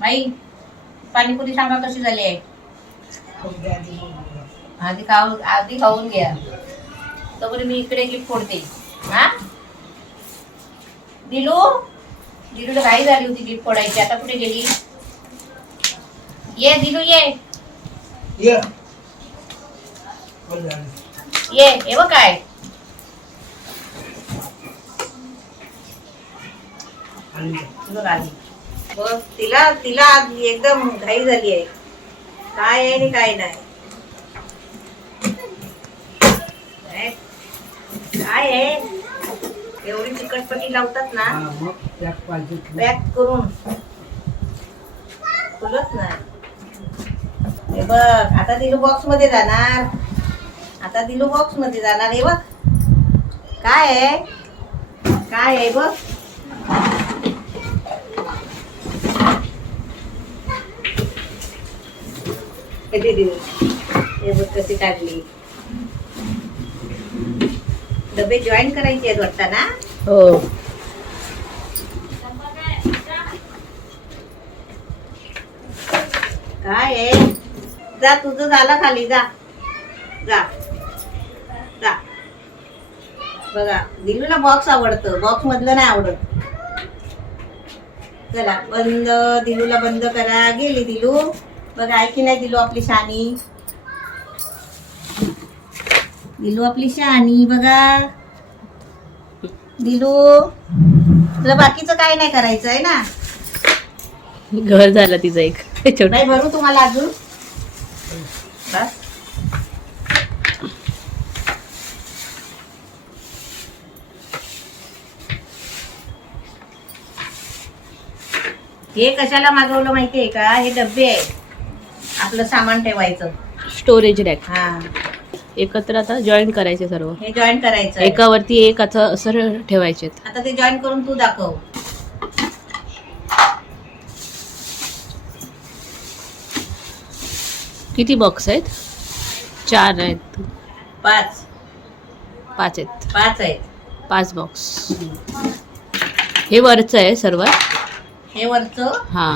बाई पाणीपुरी सांगा कशी झाली आहे. आधी खाऊन घ्या तोपर्यंत मी इकडे गिफ्ट फोडते. हा दिलू दिलूला घाई झाली होती गिफ्ट फोडायची. आता कुठे गेली. ये दिलू ये ये बघ काय बघ आली बघ. तिला तिला एकदम घाई झाली आहे. काय आहे आणि काय नाही. काय आहे एवढी चिकटपट्टी लावतात ना पॅक करून खुलत नाही. हे बघ आता दिलू बॉक्स मध्ये जाणार. आता दिलू बॉक्स मध्ये जाणार. हे बघ काय आहे काय आहे बघ. हे बघ कशी काढली. डबे जॉईन करायचे आहेत वाटतं ना. हो काय आहे. जा तुझं झालं खाली. जा जा जा. बघा दिलूला बॉक्स आवडतं. बॉक्स मधलं नाही आवडत. चला बंद. दिलूला बंद करा. गेली दिलू. बघा आहे की नाही दिलू आपली शहाणी. दिलू आपली शहाणी बघा. दिलू तुला बाकीचं काय नाही करायचं आहे ना. घर झालं तिचं एक छोटं. नाही भरू तुम्हाला अजून बस. हे कशाला मागवलं माहितीये का. हे डब्बे आहे आपलं सामान ठेवायचं. स्टोरेज रॅक हा एकत्र आता जॉईन करायचे सर्व. हे जॉईन करायचं आहे. एकावरती एक असं ठेवायचे. आता ते जॉईन करून तू दाखव. किती बॉक्स आहेत. 4 आहेत. 5 आहेत. 5 आहेत. 5 बॉक्स. हे वरचं आहे सर्व. हे वरचं. हा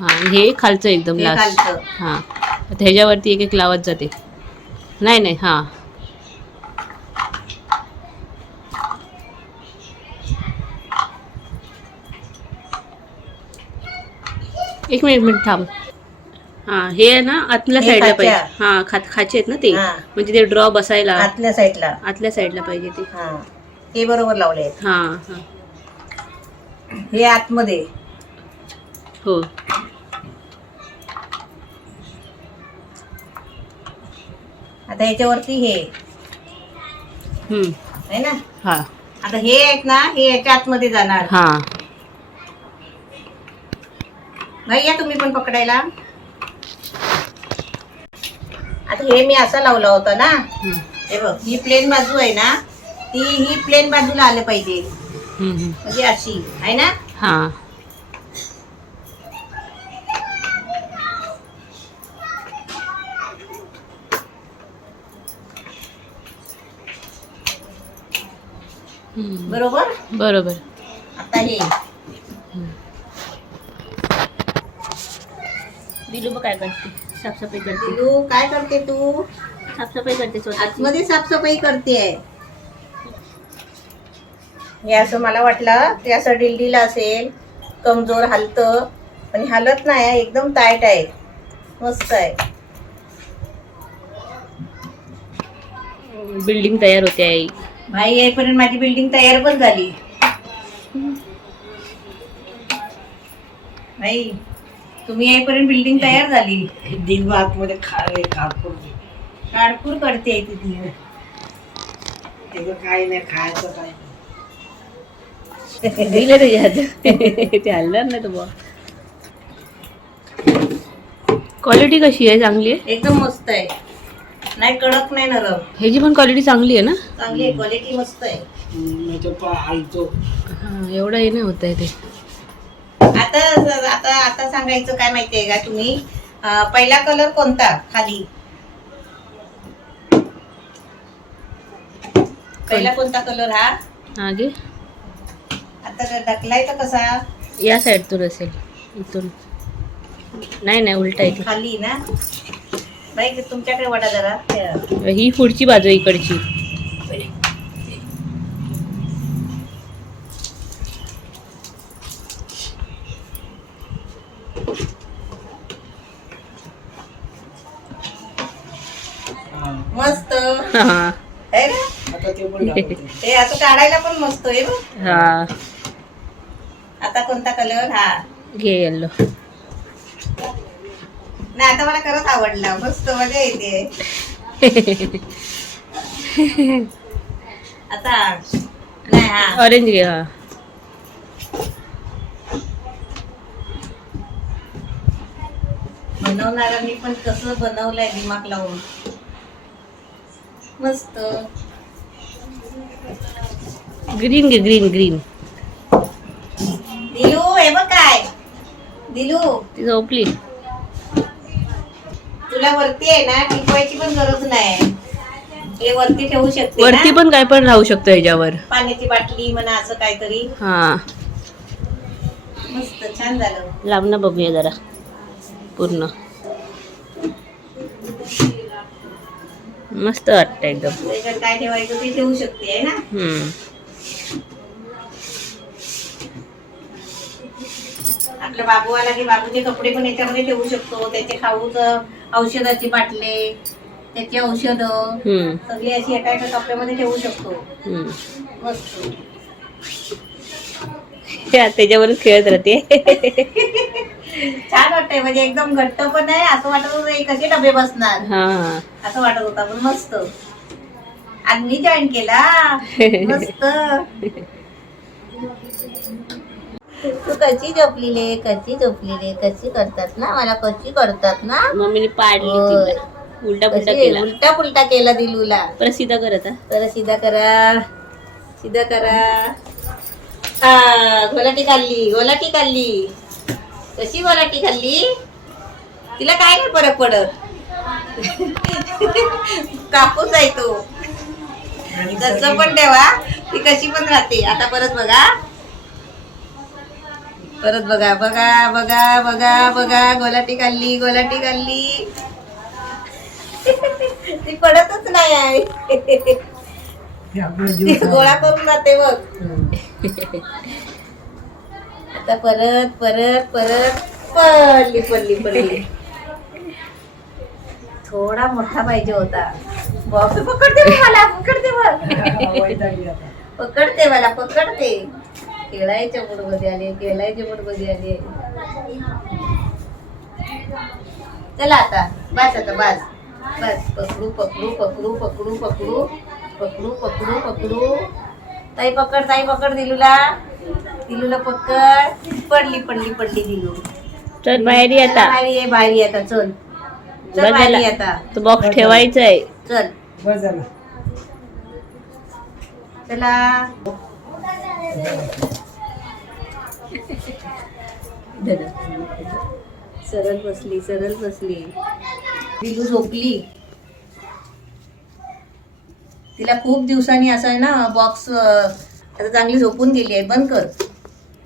हा हे खालचं एकदम हे लास्ट. खालचं. हा आता ह्याच्यावरती एक एक लावत जाते. नाही नाही हा एक मिनिट थांब. हा हे आहे ना आतल्या हे साईडला खाच्या. पाहिजे. हा खाचे आहेत ना ते. हा. म्हणजे ते ड्रॉ बसायला आतल्या साईडला. आतल्या साईडला पाहिजे ते. हा हे बरोबर लावले आहेत. हा हा हे आतमध्ये. हो आता याच्यावरती हे आहे ना. हा आता हे आहेत ना हे याच्या आतमध्ये जाणार. हा नाही या तुम्ही पण पकडायला. आता हे मी असा लावला होता ना. हे बघ ही प्लेन बाजू आहे ना. ही प्लेन बाजूला आलं पाहिजे. म्हणजे अशी आहे ना. हा बरोबर बरोबर. आता हे दिलू बघ काय करते. साफसफाई करते. तू काय करते. तू साफसफाई करते स्वतः. आतमध्ये साफसफाई करते. हे असं मला वाटलं ते असं डिलडिला असेल. कमजोर हलतं पण हलत नाही. एकदम टाईट आहे. मस्त आहे. बिल्डिंग तयार होते आई. भाई येईपर्यंत माझी बिल्डिंग तयार पण झाली. भाई तुम्ही येईपर्यंत बिल्डिंग तयार झाली. दिन आतमध्ये काडपूर करते तिथे. काही नाही खायचं काही नाही. दिलं त्याच्यात ते हलणार नाही तो बॉ. क्वालिटी कशी आहे. चांगली आहे. एकदम मस्त आहे. नाही कडक नाही नरम. ह्याची पण क्वालिटी चांगली आहे ना. चांगली आहे. क्वालिटी मस्त आहे. हा एवढं हे नाही होत आहे ते. आता आता आता सांगायचं काय माहितीये का तुम्ही. पहिला कलर कोणता खाली. पहिला कोणता कलर हा हा घे. आता ढकलायचा कसा? या साईडतून असेल, इथून नाही नाही, उलटा इथे. खाली ना बाई, तुमच्याकडे वाटा जरा. ही पुढची बाजू इकडची. हा. मस्त हा आहे ना? आता ते पण दाखवते. हे असं काढायला पण मस्त आहे बघ. हा आता कोणता कलर? हा घे येल्लो. नाही, आता मला खरंच आवडला. मस्त मजा येते. आता नाही, हा ऑरेंज घे. हा बनवणाऱ्यांनी पण कसं बनवलंय दिमाग लावून. मस्त. ग्रीन घे, ग्रीन ग्रीन. दिलू हे बघ काय. दिलू ती झोपली. तुला वरती आहे ना टिकवायची पण गरज नाही. हे वरती ठेवू शकते वरती ना. पण काय पण राहू शकतो ह्याच्यावर. पाण्याची बाटली म्हणा, असं काहीतरी. हा मस्त छान झालं. लांब ना बघूया जरा पूर्ण. मस्त वाटतं एकदम. त्याच्यात काय ठेवायचं ते ठेवू शकते आहे ना. आपल्या बाबू आला की बाबूचे कपडे पण याच्यामध्ये ठेवू शकतो. त्याचे खाऊच औषधाची बाटले, त्याची औषध सगळी अशी एका एका कपड्यामध्ये ठेवू शकतो. मस्त. त्याच्यावरच खेळत राहते. छान वाटतंय. म्हणजे एकदम घट्ट पण आहे. असं वाटत होतं कसे डबे बसणार हा असं वाटत होता. पण मस्त. आज मी जॉईन केला. मस्त. तू कशी झोपलीले, कशी झोपलीले, कशी करतात ना मला, कशी करतात ना. मम्मीने पाडली होय. तिला. उलटा पुलटा कशी केला. उलटा पुलटा केला दिलूला. परत सीधा करत. तर सीधा करा, सीधा करा. हा गोलाटी खाल्ली, गोलाटी खाल्ली. कशी गोलाटी खाल्ली? तिला काय नाही फरक पडत. कापूस आहे तो. कसं पण ठेवा, ती कशी पण राहते. आता परत बघा, परत बघा, बघा बघा बघा बघा. गोलाटी खाल्ली, गोलाटी खाल्ली. ती पडतच नाही आहे. ते आपला ती जीव गोळा करून जाते बघ. आता परत परत परत पडली पडली पडली. थोडा मोठा पाहिजे होता. बॉक्स पकडते बघ मला, पकडते बघ. वैतागली आता. पकडते मला, पकडते. खेळायच्या मूडमध्ये आले, खेळायच्या मूडमध्ये आले. चला आता बस, आता बस बस. पकडू पकडू पकडू पकडू पकडू पकडू पकडू पकडू. ताई पकड, ताई पकड. दिलूला, दिलूला पकड. पडली पडली पडली दिलू. चल बाहेर ये आता. बाहेर ये, बाहेर ये आता. चल चल बस बाहेर झाला. ये आता. तो बॉक्स ठेवायचा आहे. चल बस झालं. चला. सरळ बसली, सरळ बसली. दिलू झोपली. तिला खूप दिवसांनी असं आहे ना बॉक्स. आता चांगली झोपून गेली आहे. बंद कर.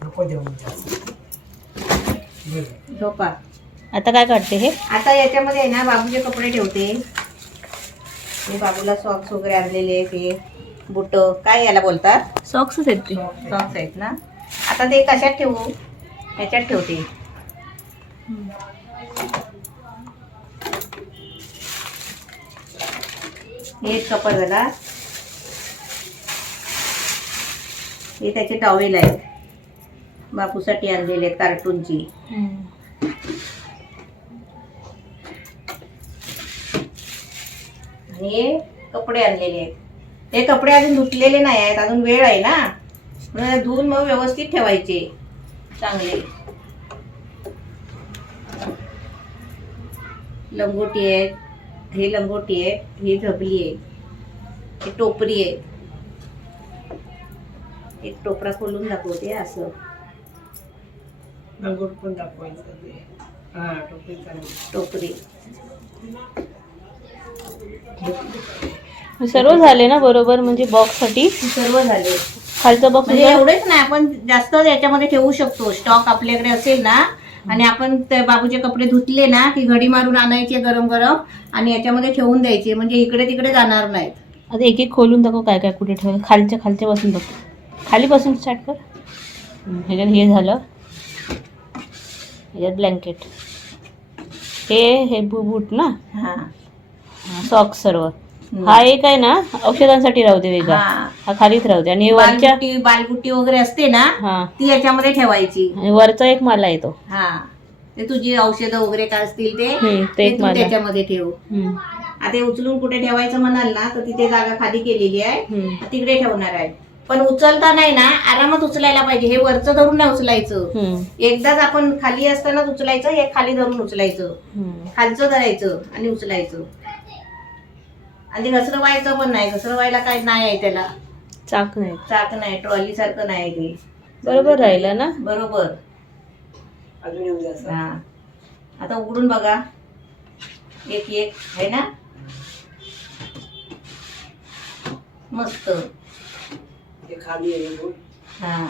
नको देऊ जास्त. बस. झोपा. आता काय काढते हे? आता याच्यामध्ये आहे ना बाबूचे कपडे ठेवते. मी बाबूला सॉक्स वगैरे आणलेले आहेत. हे बुट काय याला बोलतात? सॉक्सच आहेत ते. सॉक्स आहेत ना. आता ते कशात ठेवू? ह्याच्यात ठेवते. हे एक कपड झाला. हे त्याचे टॉवेल आहेत. बापूसाठी आणलेले आहेत कार्टूनची. आणि हे कपडे आणलेले आहेत. हे कपडे अजून धुतलेले नाही आहेत. अजून वेळ आहे ना. म्हणून धुवून मग व्यवस्थित ठेवायचे चांगले. लंगोटी आहेत. हे लंगोटी आहे. ही झबली आहे. ही टोपरी आहे. एक टोपरा खोलून दाखवते असं. लंगोट पण दाखवायचं ते. हा टोपी करायची. टोपरी. सर्व झाले ना बरोबर, म्हणजे बॉक्स साठी सर्व झाले. खालचं बॉक्स म्हणजे एवढेच नाही, आपण जास्त याच्यामध्ये ठेवू शकतो. स्टॉक आपल्याकडे असेल ना आणि आपण ते बाबूचे कपडे धुतले ना की घडी मारून आणायचे गरम गरम आणि याच्यामध्ये ठेवून द्यायचे, म्हणजे इकडे तिकडे जाणार नाहीत. आता एक एक खोलून दाखव काय काय कुठे ठेवलं. खालच्या बसून बघ. खाली बसून स्टार्ट कर. ह्याच्यात हे झालं, ह्याच्यात ब्लँकेट, हे बूट ना, हा सॉक्स सर्व. हा एक आहे ना औषधांसाठी राहू दे वेगळा, हा. हा खालीच राहू दे. आणि हे वरच्या बालबुट्टी वगैरे असते ना हा, ती याच्यामध्ये ठेवायची. आणि वरचा एक मला येतो. हा, ते तुझी औषधं वगैरे काय असतील ते ते एक तू मला. त्याच्यामध्ये ठेव. आता हे उचलून कुठे ठेवायचं म्हणाल ना तर तिथे जागा खाली केलेली आहे, तिकडे ठेवणार आहे. पण उचलता नाही ना, आरामात उचलायला पाहिजे. हे वरचं धरून नाही उचलायचं, एकदाच आपण खाली असतानाच उचलायचं. हे खाली धरून उचलायचं, खालचं धरायचं आणि उचलायचं. आणि घसरवायचं पण नाही, घसरवायला काय नाही आहे त्याला, चाक नाही, ट्रॉली सारखं नाही ते. बरोबर राहिलं ना. बरोबर. अजून येऊ द्या. हा, आता उघडून बघा. एक एक आहे ना, मस्त. हे खाली आहे बघ. हा,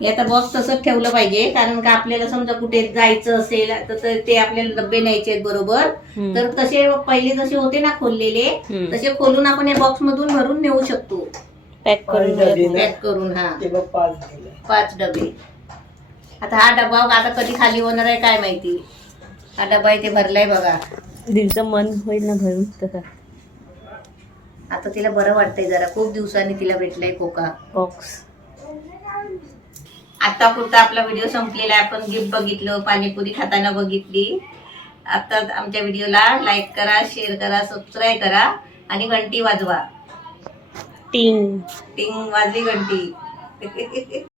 हे आता बॉक्स तसंच ठेवलं पाहिजे, कारण का आपल्याला समजा कुठे जायचं असेल तर ते आपल्याला डबे न्यायचे आहेत बरोबर. तर तसे पहिले जसे होते ना खोललेले, तसे खोलून आपण या बॉक्स मधून भरून नेऊ शकतो. पॅक करून. पॅक करून. हा, ते बघ 5 झाले. 5 डबे. आता हा डबा आता कधी खाली होणार आहे काय माहिती. हा डबा इथे भरलाय बघा. दिलचं मन होईल ना भरून तसा. आता तिला बरं वाटतंय जरा, खूप दिवसांनी तिला भेटलाय कोका बॉक्स. आता पुरता आपला व्हिडिओ संपलेला आहे. आपण गिफ्ट बघितलं, पाणीपुरी खाताना बघितली. आता आमच्या व्हिडिओला लाईक करा, शेअर करा, सबस्क्राईब करा आणि घंटी वाजवा. टिंग टिंग वाजली घंटी.